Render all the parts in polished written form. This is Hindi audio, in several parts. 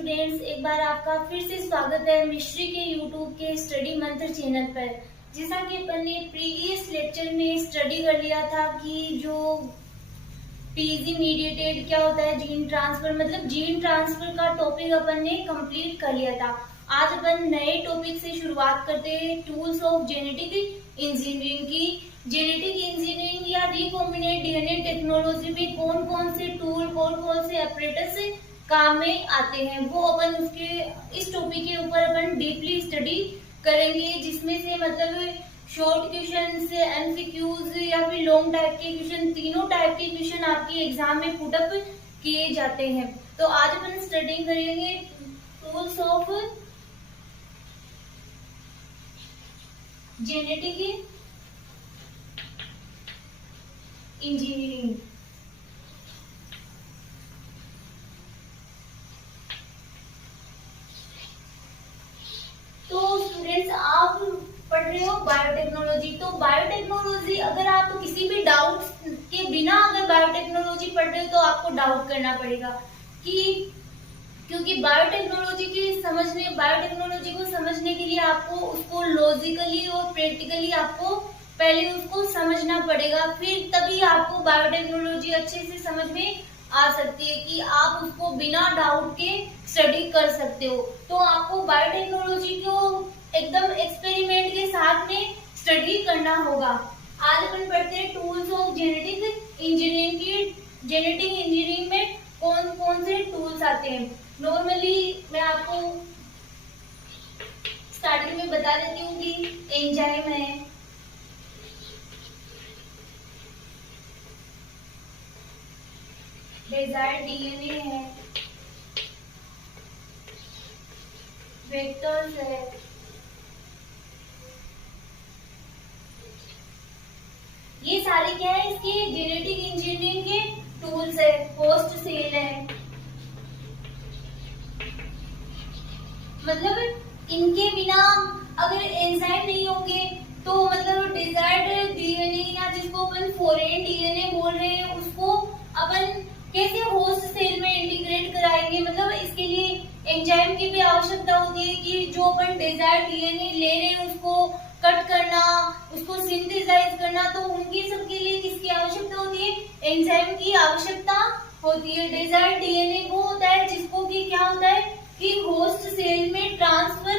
स्टूडेंट्स, एक बार आपका फिर से स्वागत है मिश्री के यूट्यूब के स्टडी मंत्र चैनल पर। जैसा कि अपन ने प्रीवियस लेक्चर में स्टडी कर लिया था कि जो पीजी मीडिएटेड क्या होता है, जीन ट्रांसफर, मतलब जीन ट्रांसफर का टॉपिक अपन ने कंप्लीट कर लिया था। आज अपन नए टॉपिक से शुरुआत करते हैं, टूल्स ऑफ जेनेटिक इंजीनियरिंग की। जेनेटिक इंजीनियरिंग या रिकॉम्बिनेंट डीएनए टेक्नोलॉजी में कौन कौन से टूल, कौन कौन से ऑपरेटर्स काम में आते हैं, वो अपन उसके इस टॉपिक के ऊपर अपन डीपली स्टडी करेंगे, जिसमें से मतलब शॉर्ट क्वेश्चन से एमसीक्यूज या फिर लॉन्ग टाइप के क्वेश्चन, तीनों टाइप के क्वेश्चन आपके एग्जाम में पुटअप किए जाते हैं। तो आज अपन स्टडी करेंगे टूल्स ऑफ जेनेटिक इंजीनियरिंग। तो स्टूडेंट्स, आप पढ़ रहे हो बायोटेक्नोलॉजी। तो बायोटेक्नोलॉजी, अगर आप किसी भी डाउट के बिना अगर बायोटेक्नोलॉजी पढ़ रहे हो तो आपको डाउट करना पड़ेगा कि क्योंकि बायोटेक्नोलॉजी को समझने के लिए आपको उसको लॉजिकली और प्रैक्टिकली आपको पहले उसको समझना पड़ेगा, फिर तभी आपको बायोटेक्नोलॉजी अच्छे से समझ में आ सकती है कि आप उसको बिना डाउट के स्टडी कर सकते हो। तो आपको बायोटेक्नोलॉजी को एकदम एक्सपेरिमेंट के साथ में स्टडी करना होगा। आज अपन पढ़ते हैं टूल्स ऑफ जेनेटिक इंजीनियरिंग की। जेनेटिक इंजीनियरिंग में कौन कौन से टूल्स आते हैं। नॉर्मली मैं आपको स्टार्टिंग में बता देती हूँ कि एंजाइम है, डिजायर्ड डीएनए है, वेक्टर्स है, ये सारे क्या है, इसके जेनेटिक इंजीनियरिंग के टूल्स है। होस्ट सेल है, मतलब इनके बिना अगर एंजाइम नहीं होंगे तो मतलब डिजायर्ड डीएनए या जिसको अपन फॉरेन डीएनए बोल रहे हैं उसको अपन कैसे होस्ट सेल में इंटीग्रेट कराएंगे। मतलब इसके लिए एंजाइम की भी आवश्यकता होती है कि जो अपन डिजायर्ड डीएनए ले रहे हैं उसको कट करना, उसको सिंथेसाइज करना, तो उनकी सबके लिए किसकी आवश्यकता होती है, एंजाइम की आवश्यकता होती है। डिजायर्ड डीएनए वो होता है जिसको कि क्या होता है कि होस्ट सेल में ट्रांसफर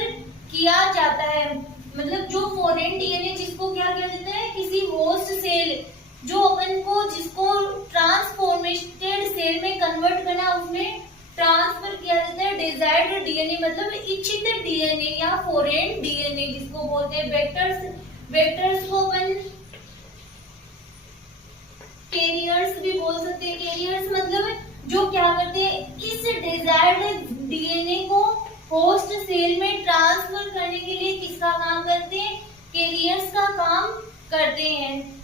किया जाता है। मतलब जो फॉरेन डीएनए जिसको क्या किया जाता है, किसी होस्ट सेल जो अपन को जिसको ट्रांसफॉर्मेटेड सेल में कन्वर्ट करना, उसमें ट्रांसफर किया जाता है डिजायर्ड डीएनए, मतलब इच्छित डीएनए या फॉरेन डीएनए जिसको बोलते हैं वेक्टर्स को अपन कैरियर्स भी बोल सकते हैं। कैरियर्स मतलब जो क्या करते हैं, इस डिजायर्ड डीएनए को होस्ट सेल में ट्रांसफर करने के लिए किसका काम करते हैं, कैरियर्स का काम करते हैं।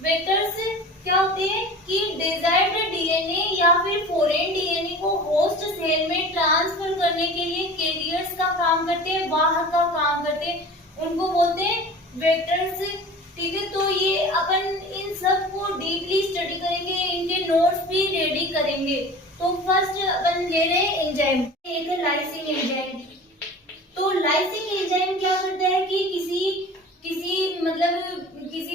वेक्टर्स क्या होते हैं कि डिजायर्ड डीएनए या फिर फॉरेन डीएनए को होस्ट सेल में ट्रांसफर करने के लिए कैरियर्स का काम करते हैं, वाहक का काम करते हैं, उनको बोलते हैं वेक्टर्स। ठीक है, तो ये अपन इन सब को डीपली स्टडी करेंगे, इनके नोट्स भी रेडी करेंगे। तो फर्स्ट अपन ले रहे हैं एंजाइम। एक है लाइसिन एंजाइम। तो लाइसिन एंजाइम क्या करता है कि किसी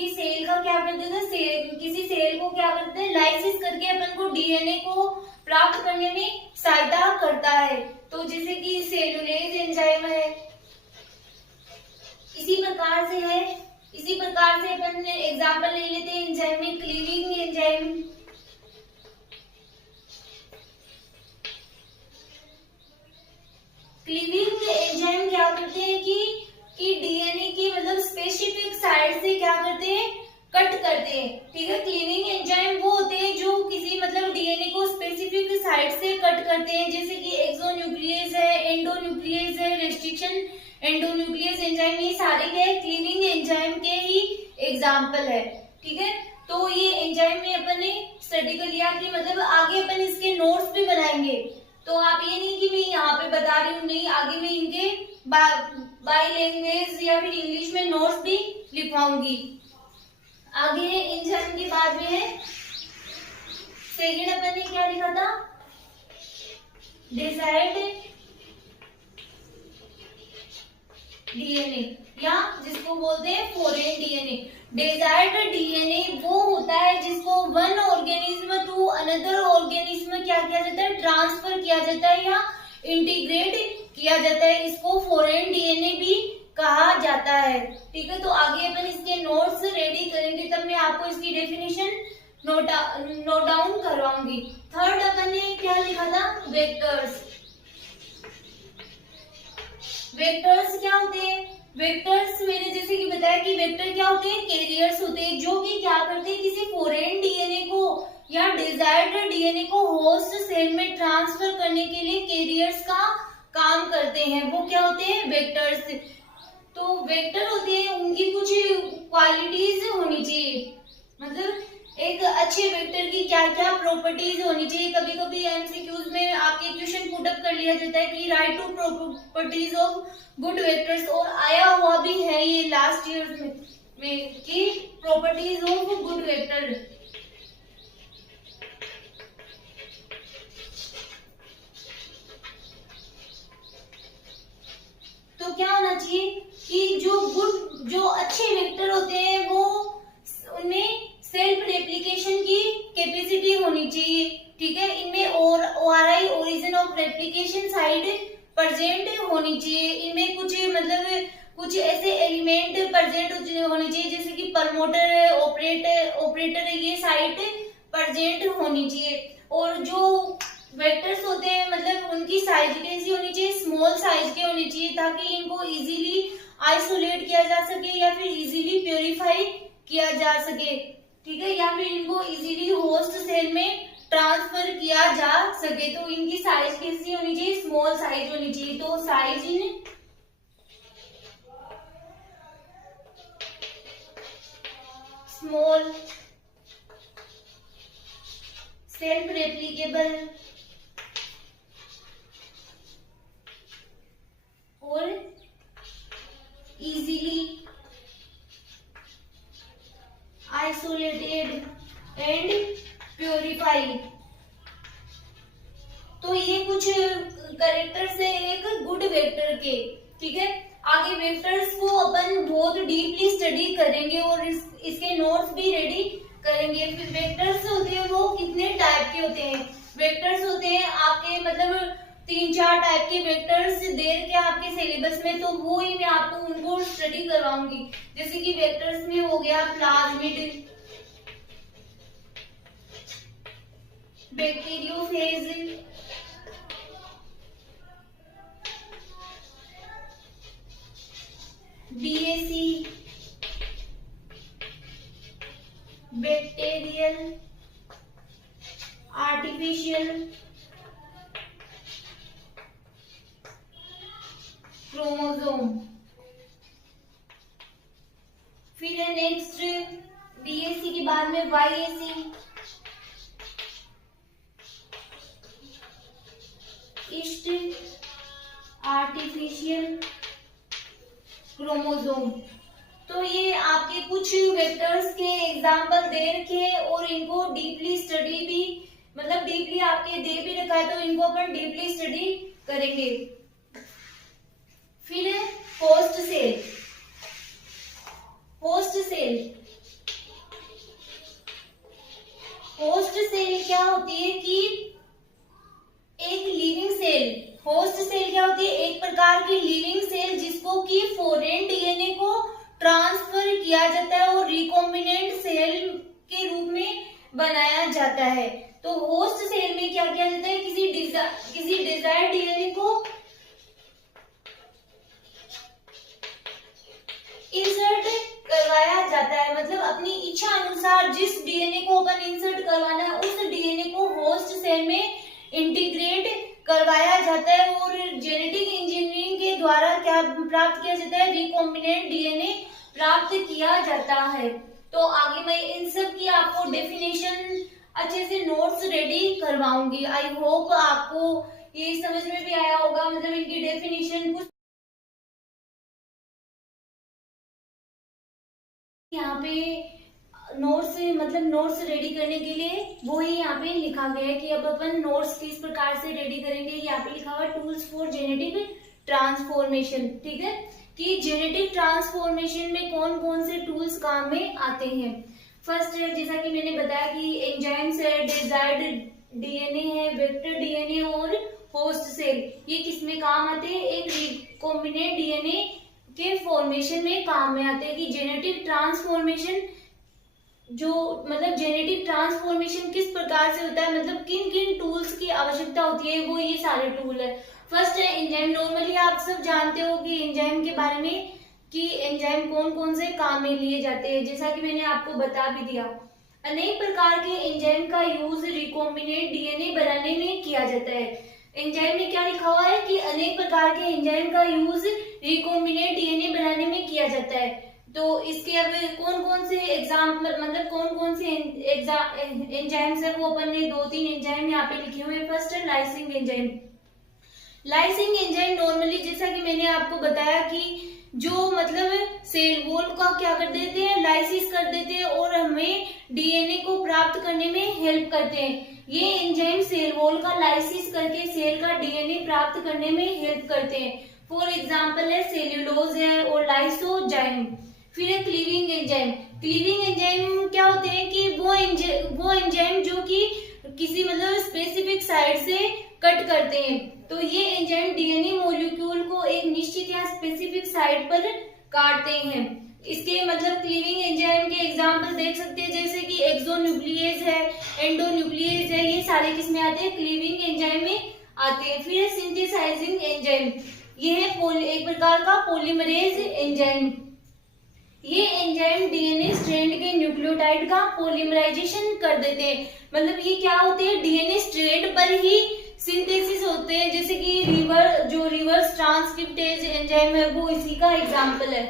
सेल का क्या करते हैं, किसी सेल को क्या करते हैं, लाइसिस करके अपन को डीएनए को प्राप्त करने में सहायता करता है। तो जैसे कि सेलुलेज एंजाइम है, इसी प्रकार से अपन एग्जांपल ले लेते हैं एंजाइम में क्लीविंग एंजाइम, क्लीविंग एंजाइम क्या करते हैं कि डीएनए की मतलब स्पेसिफिक साइड से क्या करते हैं, कट करते हैं। ठीक है, क्लीविंग एंजाइम वो होते हैं जो किसी मतलब डीएनए को स्पेसिफिक साइड से कट करते हैं, जैसे कि एक्सोन्यूक्लियस है, एंडोन्यूक्लियस है, रेस्ट्रिक्शन एंडोन्यूक्लियस एंजाइम, ये सारे क्या है, क्लीविंग एंजाइम के ही एग्जाम्पल है। ठीक है, तो ये एंजाइम में अपन ने स्टडी कर लिया कि मतलब आगे अपन इसके नोट्स भी बनाएंगे। तो आप ये नहीं कि मैं यहाँ पे बता रही हूँ, नहीं, आगे मैं इनके बाय लैंग्वेज या फिर इंग्लिश में नोट्स भी लिखवाऊंगी। आगे एंजाइम के बाद में है सेकेंड अपन ने क्या लिखा था, डिजायर्ड डीएनए या जिसको बोलते हैं फॉरेन डीएनए। डिजायर्ड डीएनए वो होता है जिसको one organism to another organism क्या किया जाता है, ट्रांसफर किया जाता है या इंटीग्रेट किया जाता है, इसको फॉरेन डीएनए भी कहा जाता है। ठीक है, तो आगे अपन इसके नोट्स रेडी करेंगे, तब मैं आपको इसकी डेफिनेशन नोट डाउन करवाऊंगी। थर्ड अपन ने क्या लिखा था, वेक्टर्स। वेक्टर्स क्या होते हैं, वेक्टर्स मैंने जैसे कि बताया कि वेक्टर क्या होते हैं, कैरियर्स होते हैं जो कि क्या करते हैं, किसी फॉरेन डीएनए को या डिजायर्ड डीएनए को होस्ट सेल में ट्रांसफर करने के लिए कैरियर्स का काम करते हैं, वो क्या होते हैं, वेक्टर्स। तो वेक्टर होते हैं, उनकी कुछ क्वालिटीज होनी चाहिए, मतलब एक अच्छे वेक्टर की क्या क्या प्रॉपर्टीज होनी चाहिए। कभी कभी एमसीक्यूज में आपके क्वेश्चन पुट अप कर लिया जाता है कि write two properties of good vectors, और आया हुआ भी है ये लास्ट ईयर में कि प्रॉपर्टीज ऑफ गुड वेक्टर। तो क्या होना चाहिए कि जो अच्छे वेक्टर होते हैं वो उनमें सेल्फ रेप्लिकेशन की कैपेसिटी होनी चाहिए। ठीक है, इनमें और ORI origin of replication side present होनी चाहिए, इनमें कुछ मतलब कुछ ऐसे एलिमेंट प्रेजेंट होने चाहिए जैसे कि प्रमोटर, ऑपरेटर ये साइड प्रेजेंट होनी चाहिए। और जो वेक्टर्स होते हैं मतलब उनकी साइज कैसी होनी चाहिए, स्मॉल साइज के होनी चाहिए, ताकि इनको इजीली आइसोलेट किया जा सके या फिर इजीली प्योरीफाई किया जा सके। ठीक है, या फिर इनको इजीली होस्ट सेल में ट्रांसफर किया जा सके। तो इनकी साइज कैसी होनी चाहिए, स्मॉल साइज होनी चाहिए। तो size in small, self replicable और इजीली आइसोलेटेड एंड प्योरीफाइड। तो ये कुछ कैरेक्टर्स है एक गुड वेक्टर के। ठीक है, आगे वेक्टर्स को अपन बहुत डीपली स्टडी करेंगे और इसके नोट्स भी रेडी करेंगे। फिर वेक्टर्स होते हैं वो कितने टाइप के होते हैं, वेक्टर्स होते हैं आपके मतलब 3-4 टाइप के वेक्टर्स दे रखे आपके सिलेबस में, तो वो ही मैं आपको उनको स्टडी करवाऊंगी। जैसे कि वेक्टर्स में हो गया plasmid, bacteriophage, BAC, bacterial, artificial, chromosome. फिर है नेक्स्ट बीएसी के बाद में वाईएसी, ईस्ट आर्टिफिशियल क्रोमोसोम। तो ये आपके कुछ वेक्टर्स के एग्जाम्पल दे रखे हैं और इनको डीपली स्टडी भी मतलब डीपली आपके दे भी रखा है, तो इनको अपन डीपली स्टडी करेंगे। फिर है host cell. Host cell, host cell क्या होती है कि एक लिविंग सेल, होस्ट सेल क्या होती है, एक प्रकार की लिविंग सेल जिसको कि फॉरेन डीएनए को ट्रांसफर किया जाता है और रिकॉम्बिनेंट सेल के रूप में बनाया जाता है। तो होस्ट सेल में क्या किया जाता है, किसी डिजायर्ड डीएनए को इंसर्ट करवाया जाता है, मतलब अपनी इच्छा अनुसार जिस डीएनए को अपन इंसर्ट करवाना है उस डीएनए को होस्ट सेल में इंटीग्रेट करवाया जाता है और जेनेटिक इंजीनियरिंग के द्वारा क्या प्राप्त किया जाता है, रिकॉम्बिनेंट डीएनए प्राप्त किया जाता है। तो आगे मैं इन सब की आपको डेफिनेशन अच्छे से नोट्स रेडी करवाऊंगी। आई होप आपको ये समझ में भी आया होगा, मतलब इनकी डेफिनेशन कुछ यहाँ पे नोट्स मतलब नोट्स रेडी करने के लिए वो ही यहाँ पे लिखा गया है कि अब अपन नोट्स किस प्रकार से रेडी करेंगे। यहाँ पे लिखा हुआ टूल्स फॉर जेनेटिक ट्रांसफॉर्मेशन। ठीक है, कि जेनेटिक ट्रांसफॉर्मेशन में कौन कौन से टूल्स काम में आते हैं। फर्स्ट है, जैसा कि मैंने बताया कि एंजाइम्स है, डिजायर्ड डीएनए है, वेक्टर डीएनए और होस्ट सेल, ये किस में काम आते हैं, एक रिकॉम्बिनेंट डीएनए के फॉर्मेशन में काम में आते हैं। कि जेनेटिक ट्रांसफॉर्मेशन जो मतलब जेनेटिक ट्रांसफॉर्मेशन किस प्रकार से होता है, मतलब किन किन टूल्स की आवश्यकता होती है, वो ये सारे टूल है। फर्स्ट है एंजाइम। नॉर्मली आप सब जानते हो कि एंजाइम के बारे में कि एंजाइम कौन कौन से काम में लिए जाते हैं, जैसा कि मैंने आपको बता भी दिया। अनेक प्रकार के एंजाइम का यूज रिकॉम्बिनेंट डीएनए बनाने में किया जाता है। एंजाइम में क्या लिखा हुआ है कि अनेक प्रकार के एंजाइम का यूज रिकॉम्बिनेंट डीएनए बनाने में किया जाता है। तो इसके अब कौन कौन से एग्जाम्पल, मतलब कौन कौन से एंजाइम्स है, वो अपन ने 2-3 एंजाइम यहाँ पे लिखे हुए हैं। फर्स्ट है lysing enzyme. Lysing enzyme normally जैसा कि मैंने आपको बताया कि जो मतलब सेल वॉल का क्या कर देते हैं, लाइसिस कर देते हैं और हमें डीएनए को प्राप्त करने में हेल्प करते हैं। ये एंजाइम सेल वॉल का लाइसिस करके सेल का डीएनए प्राप्त करने में हेल्प करते हैं। फॉर एग्जाम्पल है सेल्यूलोज है और लाइसोजाइम। फिर है क्लीविंग एंजाइम। क्लीविंग एंजाइम क्या होते हैं कि वो एंजाइम जो कि किसी मतलब स्पेसिफिक साइट से कट करते हैं। तो ये एंजाइम डीएनए मॉलिक्यूल को एक निश्चित या स्पेसिफिक साइट पर काटते हैं। इसके मतलब क्लीविंग एंजाइम के एग्जांपल देख सकते हैं, जैसे कि एक्सोन्यूक्लियेज है, एंडोन्यूक्लियेज है, ये सारे किसमें आते हैं, क्लीविंग एंजाइम में आते हैं। फिर है सिंथेसाइजिंग एंजाइम। ये है एक प्रकार का पॉलीमरेज एंजाइम। ये एंजाइम डीएनए स्ट्रैंड के न्यूक्लियोटाइड का पॉलीमराइजेशन कर देते हैं। मतलब ये क्या होते हैं, डीएनए स्ट्रैंड पर ही सिंथेसिस होते हैं, जैसे कि रिवर्स ट्रांसक्रिप्टेज एंजाइम है, वो इसी का एग्जांपल है।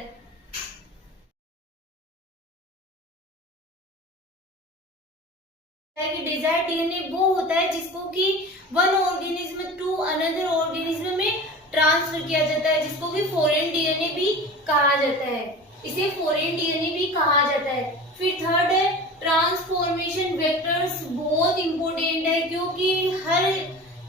डिजायर्ड डीएनए वो होता है जिसको कि one organism to another organism में ट्रांसफर किया जाता है, जिसको कि फॉरेन डीएनए भी कहा जाता है। इसे फॉरेन डीएनए भी कहा जाता है। फिर थर्ड है ट्रांसफॉर्मेशन वेक्टर्स। बहुत इंपॉर्टेंट है क्योंकि हर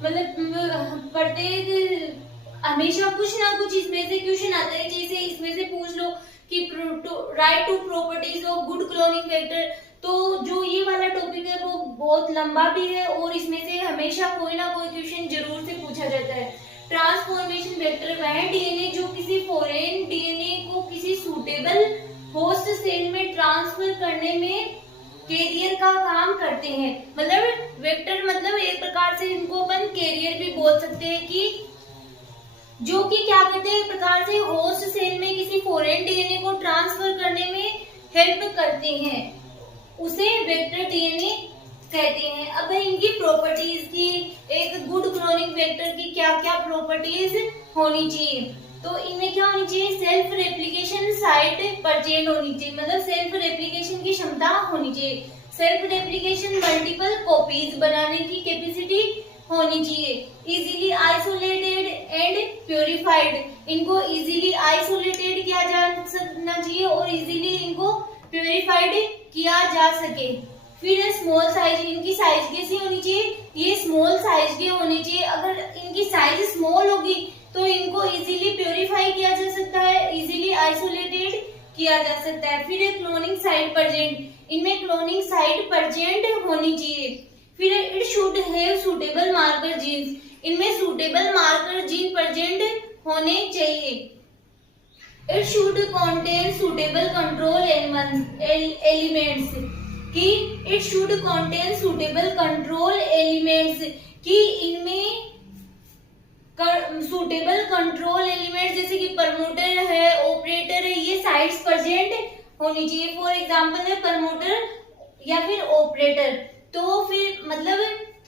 मतलब प्रत्येक हमेशा कुछ ना कुछ इसमें से क्वेश्चन आता है। जैसे इसमें से पूछ लो कि write two properties of good cloning vector, तो जो ये वाला टॉपिक है वो बहुत लंबा भी है और इसमें से हमेशा कोई ना कोई क्वेश्चन जरूर से पूछा जाता है। ट्रांसफॉर्मेशन वेक्टर वह डीएनए जो किसी फॉरेन डीएनए को किसी सूटेबल होस्ट सेल में ट्रांसफर करने में कैरियर का काम करते हैं। मतलब वेक्टर मतलब एक प्रकार से इनको अपन कैरियर भी बोल सकते हैं, कि जो कि क्या करते हैं, एक प्रकार से होस्ट सेल में किसी फॉरेन डीएनए को ट्रांसफर करने में हेल्प करते हैं, उसे वेक्टर डीएनए कहते हैं। अब इनकी प्रॉपर्टीज की, एक गुड क्लोनिंग वेक्टर की क्या क्या प्रॉपर्टीज होनी चाहिए, तो इनमें क्या होनी चाहिए, सेल्फ रेप्लिकेशन साइट प्रेजेंट होनी चाहिए, मतलब सेल्फ रेप्लिकेशन की क्षमता होनी चाहिए। सेल्फ रेप्लिकेशन मल्टीपल कॉपीज बनाने की कैपेसिटी होनी चाहिए। इजीली आइसोलेटेड एंड प्योरिफाइड, इनको इजीली आइसोलेटेड किया जा सकना चाहिए और इजीली इनको प्योरिफाइड किया जा सके। फिर स्मॉल साइज, इनकी साइज कैसी होनी चाहिए, ये स्मॉल साइज के होनी चाहिए। अगर इनकी साइज स्मॉल होगी तो इनको इजीली प्योरीफाई किया जा सकता है, इजीली आइसोलेटेड किया जा सकता है। फिर क्लोनिंग साइट प्रेजेंट, इनमें क्लोनिंग साइट प्रेजेंट होनी चाहिए। फिर it should have suitable marker genes, इनमें सूटेबल मार्कर जीन प्रेजेंट होने चाहिए। It should contain suitable control elements, कि it should contain suitable control elements, कि इनमें सूटेबल कंट्रोल एलिमेंट्स जैसे कि प्रमोटर है, ऑपरेटर है, ये साइट्स प्रेजेंट होनी चाहिए। फॉर एग्जांपल है प्रमोटर या फिर ऑपरेटर। तो फिर मतलब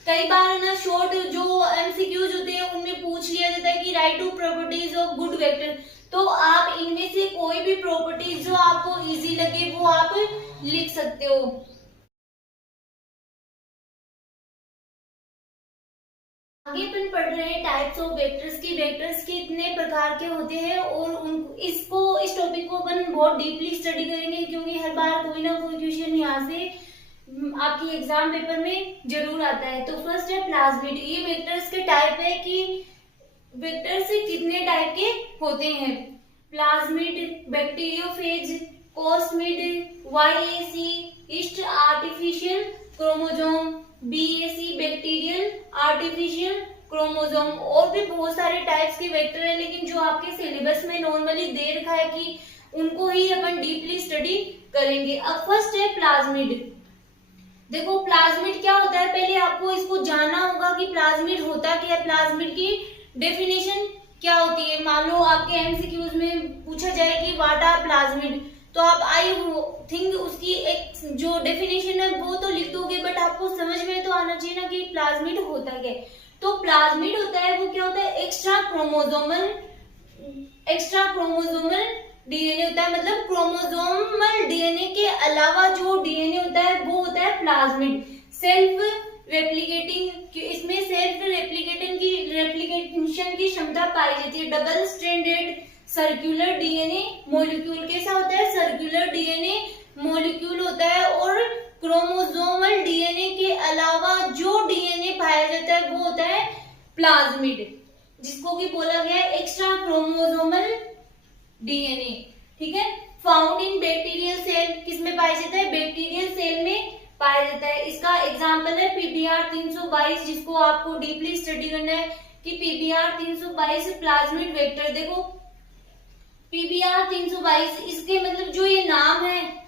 कई बार ना शॉर्ट जो एमसीक्यूज होते हैं उनमें पूछ लिया जाता है कि write two properties of good vector, तो आप इनमें से कोई भी प्रॉपर्टीज जो आपको इजी लगे वो आप लिख सकते हो। आगे अपन पढ़ रहे हैं टाइप्स ऑफ वेक्टर्स की, वेक्टर्स कितने प्रकार के होते हैं और इस टॉपिक को अपन बहुत डीपली स्टडी करेंगे क्योंकि हर बार कोई ना कोई क्वेश्चन यहाँ से आपकी एग्जाम पेपर में जरूर आता है। तो फर्स्ट है प्लाज्मिड, ये वेक्टर्स के टाइप है कि वेक्टर्स कितने टाइप के होते हैं। Plasmid, bacteriophage, cosmid, YAC yeast artificial chromosome, BAC bacterial artificial chromosome. और भी बहुत सारे टाइप्स के वेक्टर है, लेकिन जो आपके सिलेबस में नॉर्मली दे रखा है कि उनको ही अपन डीपली स्टडी करेंगे। अब फर्स्ट है प्लाज्मिड। देखो प्लाज्मिड क्या होता है, पहले आपको इसको जानना होगा कि प्लाज्मिड होता क्या है, प्लाज्मिड की डेफिनेशन क्या होती है। मान लो आपके एमसीक्यूज में पूछा जाए कि व्हाट आर प्लाज्मिड, तो आप आई थिंक उसकी एक जो डेफिनेशन है वो तो लिख दोगे, बट आपको समझ में तो आना चाहिए ना कि प्लाज्मिड होता क्या है। तो प्लाज्मिड होता है वो क्या होता है, एक्स्ट्रा क्रोमोसोमल डीएनए होता है, मतलब क्रोमोसोमल डीएनए के अलावा जो डीएनए होता है वो होता है प्लाज्मिड। सेल्फ रेप्लिकेटिंग, इसमें सेल्फ रेप्लिकेशन की क्षमता पाई जाती है। Double stranded circular DNA molecule कैसा होता है, सर्कुलर डीएनए मॉलिक्यूल होता है। और क्रोमोसोमल डीएनए के अलावा जो डीएनए पाया जाता है वो होता है प्लाज्मिड, जिसको कि बोला गया है एक्स्ट्रा क्रोमोसोमल डीएनए। ठीक है, फाउंड इन बैक्टीरियल सेल, किसमें पाया जाता है, बैक्टीरियल सेल में पाया जाता है। इसका एग्जांपल है PBR 322, जिसको आपको डीपली स्टडी करना है कि PBR 322 प्लाज्मिड वेक्टर। देखो PBR 322, इसके मतलब जो ये नाम है,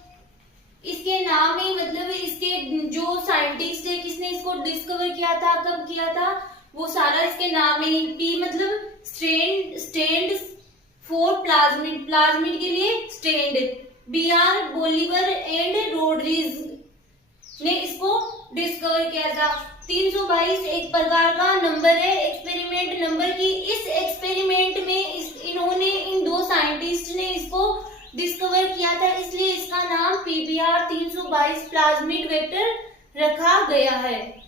इसके नाम ही मतलब इसके जो साइंटिस्ट है, किसने इसको डिस्कवर किया था, कब किया था, वो सारा इसके नाम में ही। P मतलब स्टैंड फॉर प्लाज्मिड, प्लाज्मिड के लिए stand. BR Bolivar and Rodriguez ने इसको डिस्कवर किया था। 322 एक प्रकार का नंबर है, एक्सपेरिमेंट नंबर की। इस एक्सपेरिमेंट में इन्होंने इन दो साइंटिस्ट ने इसको डिस्कवर किया था, इसलिए इसका नाम PBR 322 प्लाज्मिड वेक्टर रखा गया है।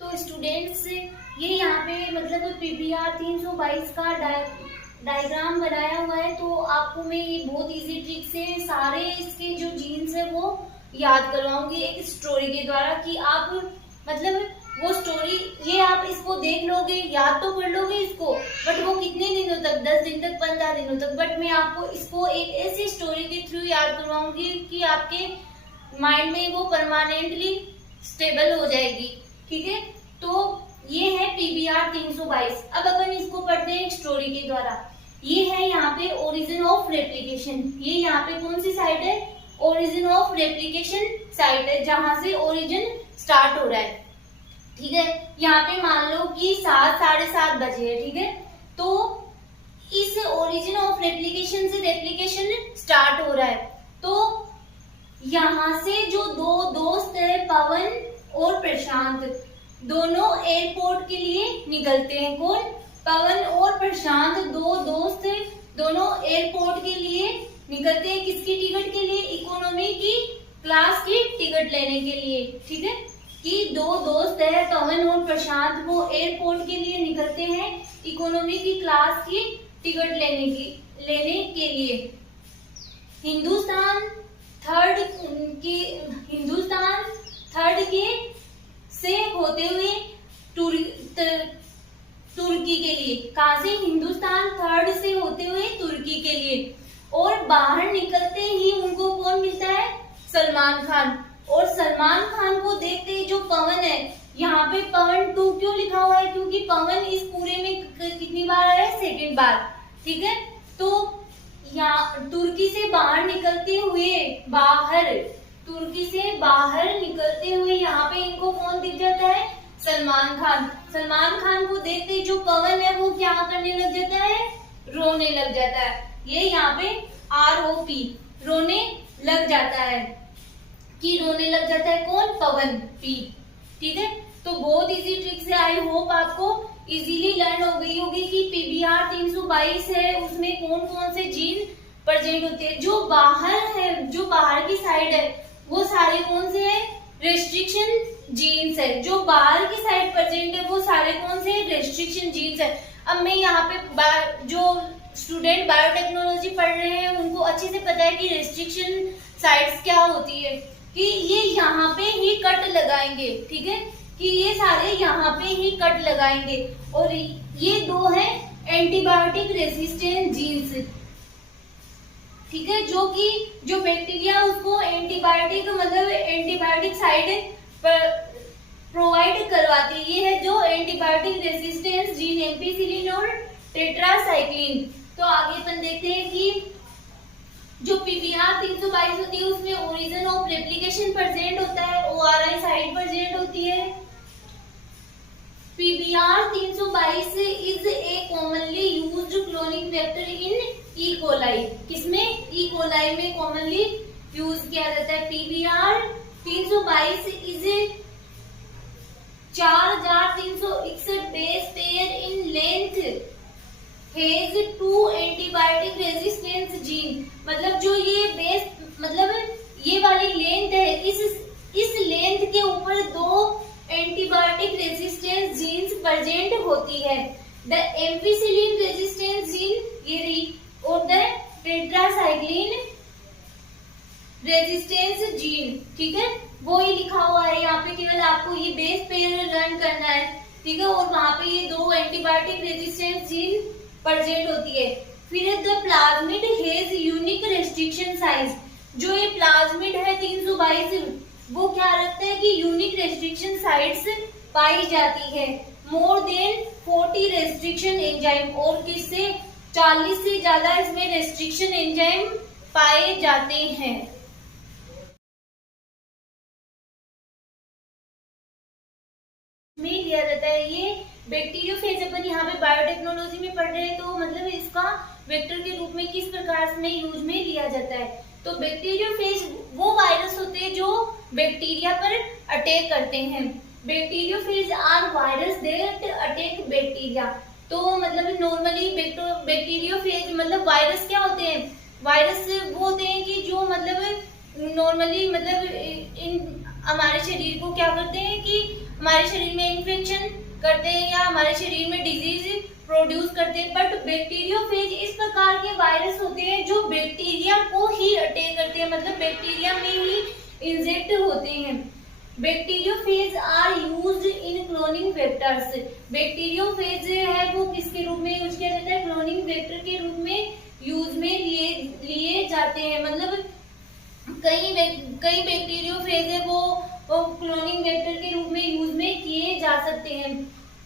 तो स्टूडेंट्स ये यहाँ पे मतलब PBR 322 का डायग्राम बनाया हुआ है, तो आपको मैं ये बहुत इजी ट्रिक से सारे इसके जो जीन्स है वो याद करवाऊंगी एक स्टोरी के द्वारा, कि आप मतलब वो स्टोरी ये आप इसको देख लोगे, याद तो कर लोगे इसको, बट वो कितने दिनों तक, 10 दिन तक, 15 दिनों तक, बट मैं आपको इसको एक ऐसी स्टोरी के थ्रू याद करवाऊंगी कि आपके माइंड में वो परमानेंटली स्टेबल हो जाएगी। ठीक है, तो ये है PBR 322। अब अपन इसको पढ़ते हैं एक स्टोरी के द्वारा। ये है यहाँ पे ओरिजिन ऑफ रेप्लिकेशन, ये यहाँ पे कौन सी साइट है, ओरिजिन ऑफ रेप्लिकेशन साइट है, जहां से ओरिजिन स्टार्ट हो रहा है। ठीक है, यहाँ पे मान लो कि 7, 7:30 बजे है। ठीक है, तो इस ओरिजिन ऑफ रेप्लिकेशन से रेप्लिकेशन स्टार्ट हो रहा है। तो यहाँ से जो दो दोस्त है, पवन और प्रशांत, दोनों एयरपोर्ट के लिए निकलते हैं। कौन, पवन और प्रशांत, दो दोस्त दोनों एयरपोर्ट के लिए निकलते हैं। किसकी टिकट के लिए, इकोनॉमी की क्लास की टिकट लेने के लिए। ठीक है, कि दो दोस्त है पवन और प्रशांत, वो एयरपोर्ट के लिए निकलते हैं इकोनॉमी की क्लास की टिकट लेने के लिए। हिंदुस्तान थर्ड के से होते हुए तुर्की के लिए, कहां से, हिंदुस्तान थर्ड से होते हुए तुर्की के लिए। और बाहर निकलते ही उनको कौन मिलता है, सलमान खान। और सलमान खान को देखते ही जो पवन है, यहाँ पे पवन 2 क्यों लिखा हुआ है, क्योंकि पवन इस पूरे में कितनी बार आया है, 2nd बार। ठीक है, तो यहाँ तुर्की से बाहर निकलते हुए यहाँ पे इनको कौन दिख जाता है, सलमान खान। सलमान खान को देखते ही जो पवन है वो क्या करने लग जाता है, रोने लग जाता है। ये यहाँ पे ROP रोने लग जाता है, कि रोने लग जाता है कौन, पवन, P। ठीक है, तो बहुत इजी ट्रिक से आई होप आपको इजीली लर्न हो गई होगी कि PBR 322 है, उसमें कौन कौन से जीन प्रेजेंट होते हैं। जो बाहर है, जो बाहर की साइड है, वो सारे कौन से है, रेस्ट्रिक्शन जीन्स है। जो बाहर की साइड प्रेजेंट है वो सारे कौन से, रेस्ट्रिक्शन जीन्स है। अब मैं यहाँ पे जो स्टूडेंट बायोटेक्नोलॉजी पढ़ रहे हैं उनको अच्छे से पता है कि रेस्ट्रिक्शन साइट्स क्या होती है, कि ये यहाँ पे ही कट लगाएंगे। ठीक है, कि ये सारे यहाँ पे ही कट लगाएंगे। और ये दो है एंटीबायोटिक रेसिस्टेंट जीन्स, ठीक है, जो कि जो बैक्टीरिया उसको एंटीबायोटिक मतलब एंटीबायोटिक साइड प्रोवाइड करवाती है। ये है जो एंटीबायोटिक रेसिस्टेंस जीन एम्पिसिलिन और टेट्रासाइक्लिन। तो आगे अपन देखते हैं कि जो पीबीआर 322 होती है उसमें ओरिजिन ऑफ रेप्लिकेशन प्रेजेंट होता है, ओआरआई साइट प्रेजेंट होती है। PBR 322 is a commonly used cloning vector in E coli. किसमें? ई कोलाई में कॉमनली यूज किया जाता है। PBR 322 is 4361 base pair in length has 2 antibiotic resistance gene. मतलब जो ये बेस मतलब ये वाली लेंथ है, इस लेंथ के ऊपर 2 एंटीबायोटिक रेजिस्टेंस जीन्स प्रेजेंट होती है। द एम्पिसिलिन रेजिस्टेंस जीन ये रही, और द टेट्रासाइक्लिन रेजिस्टेंस जीन, ठीक है, वो ही लिखा हुआ है यहाँ पे। केवल आपको ये बेस पेयर लर्न करना है, ठीक है, और वहां पे ये 2 एंटीबायोटिक रेजिस्टेंस जीन प्रेजेंट होती है। फिर the plasmid has unique restriction size. जो ये प्लाज्मिड है 322 वो क्या रखता है कि यूनिक रेस्ट्रिक्शन साइट्स पाई जाती है। मोर देन 40 रेस्ट्रिक्शन एंजाइम, और किससे 40 से ज्यादा इसमें रेस्ट्रिक्शन एंजाइम पाए जाते हैं। में लिया जाता है ये बैक्टीरियोफेज। अपन यहाँ पे बायोटेक्नोलॉजी में पढ़ रहे हैं, तो मतलब इसका वेक्टर के रूप में किस प्रकार में यूज में लिया जाता है। तो बैक्टीरियोफेज वो वायरस होते हैं जो बैक्टीरिया पर अटैक करते हैं। Bacteriophage are virus that attack bacteria. तो मतलब नॉर्मली बैक्टीरियोफेज मतलब वायरस क्या होते हैं? वायरस वो होते हैं कि जो मतलब नॉर्मली मतलब इन हमारे शरीर को क्या करते हैं कि हमारे शरीर में इन्फेक्शन करते हैं या हमारे शरीर में डिजीज प्रोड्यूस करते हैं। बट बैक्टीरियोफेज इस प्रकार के वायरस होते हैं जो बैक्टीरिया को ही अटैक करते हैं, मतलब बैक्टीरिया में ही इंजेक्ट होते हैं। Bacteriophage are used in cloning vectors. Bacteriophage है वो किसके रूप में यूज किया जाता है? क्लोनिंग वेक्टर के रूप में यूज में लिए जाते हैं। मतलब कई बैक्टीरियोफेज है वो क्लोनिंग वेक्टर के रूप में यूज में किए जा सकते हैं।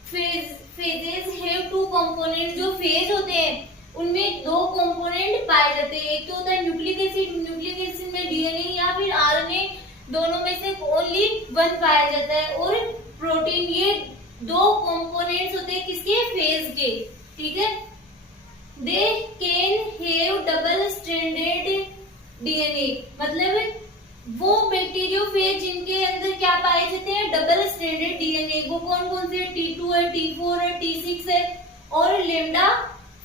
Phases have 2 component. जो फेज होते हैं उनमें 2 कंपोनेंट पाए जाते हैं। एक तो होता है न्यूक्लिक एसिड, न्यूक्लिक एसिड में डीएनए या फिर आरएनए, दोनों में से ओनली 1 पाया जाता है। और प्रोटीन, ये 2 कंपोनेंट्स होते हैं किसके? फेज के, ठीक है। They can have double stranded DNA, मतलब वो बैक्टीरियोफेज जिनके अंदर क्या पाए जाते हैं? Double stranded DNA. वो कौन कौन से? T2 है, T4 है, T6 है और लैम्डा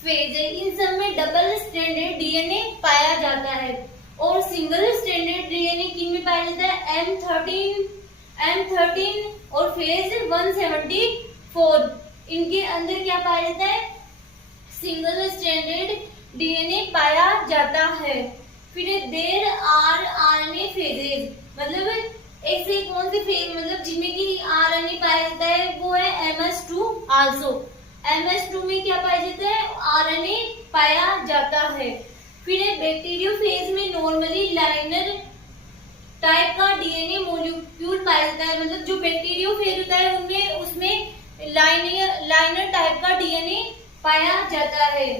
फेज है। इन सब में डबल स्ट्रैंडेड डीएनए पाया जाता है। और सिंगल स्ट्रैंडेड डीएनए किन में पाया जाता है? M13 और फेज 174, इनके अंदर क्या पाया जाता है? सिंगल स्ट्रैंडेड डीएनए पाया जाता है। फिर देर आर आरएनए फेजेज, मतलब एक से कौन से फेज मतलब जिनमें की आरएनए पाया जाता है वो है MS2 आल्सो। MS2 में क्या पाया जाता है? आरएनए पाया जाता है। फिर बैक्टीरियोफेज में नॉर्मली लाइनर टाइप का डीएनए मॉलिक्यूल पाया जाता है। मतलब जो बैक्टीरियोफेज होता है उनमें उसमें लाइनर टाइप का डीएनए पाया जाता है।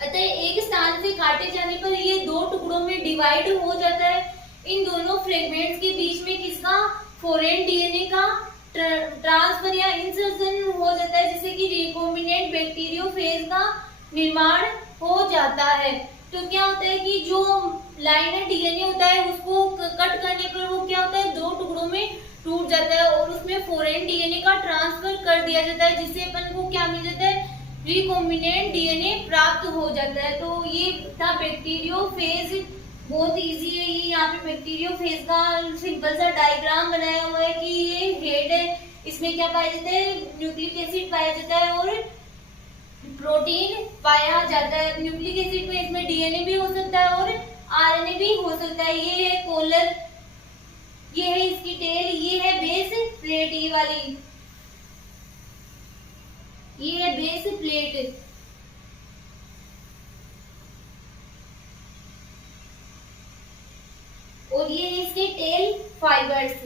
अतः एक स्थान से काटे जाने पर ये 2 टुकड़ों में डिवाइड हो जाता है। इन दोनों फ्रेगमेंट्स के बीच में किसका? फॉरेन डीएनए का ट्रांसफर या इंसर्शन हो जाता है, जिससे कि रिकॉम्बिनेंट बैक्टीरियोफेज का निर्माण हो जाता है। तो क्या होता है कि जो लाइनर डीएनए होता है उसको कट करने पर वो क्या होता है? 2 टुकड़ों में टूट जाता है और उसमें फॉरेन डीएनए का ट्रांसफर कर दिया जाता है, जिससे अपन को क्या मिल जाता है? रिकॉम्बिनेंट डीएनए प्राप्त हो जाता है। तो ये था बैक्टीरियोफेज। बहुत इजी है ये। यहाँ पे बैक्टीरियोफेज का सिंपल सा डायग्राम बनाया हुआ है कि ये हेड है, इसमें क्या पाया जाता है? न्यूक्लिक एसिड पाया जाता है और प्रोटीन पाया जाता है। न्यूक्लिक एसिड में इसमें डीएनए भी हो सकता है और आरएनए भी हो सकता है। ये है कॉलर, ये है इसकी टेल, ये है बेस प्लेट, ये वाली, ये है बेस प्लेट, और ये है इसके टेल फाइबर्स।